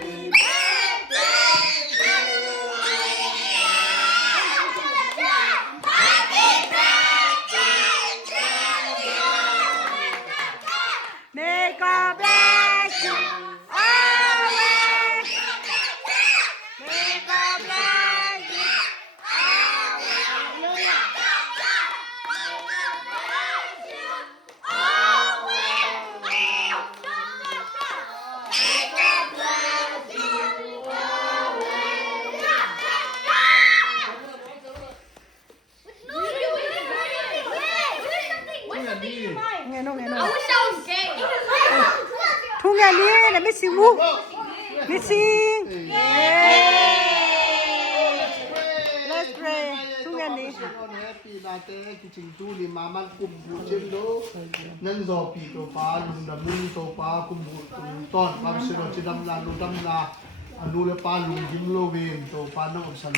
May God bless you always. May God bless you always. Nghe nó. I wish I was gay. Thu nghe đi là missing mu. Missing. Let's pray. Thu nghe đi. Happy na te kitchen tu ni maman kum bu chen do nan zo pi to pa lung da mun to pa kum bu ton pa se ro chi dam la lu dam la anu le pa lung jing lo wen to pa no san